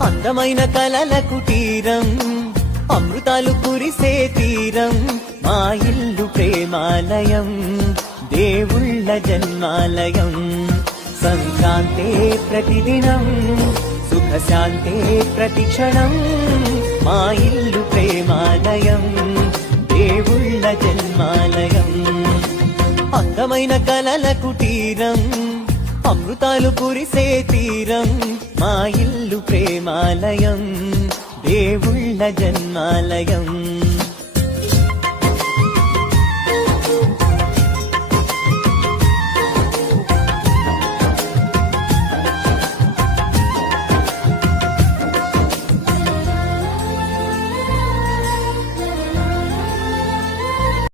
అందమైన కలల కుటీరం, అమృతాలు కురిసే తీరం, మా ఇల్లు ప్రేమాలయం, దేవుళ్ళ జన్మాలయం. సంక్రాంతే ప్రతిదినం, సుఖశాంతే ప్రతిక్షణం, మా ఇల్లు ప్రేమాలయం, దేవుళ్ళ జన్మాలయం. అందమైన కలల కుటీరం, అమృతాలు కురిసే తీరం, మా ఇల్లు ప్రేమాలయం, దేవుళ్ళ జన్మాలయం.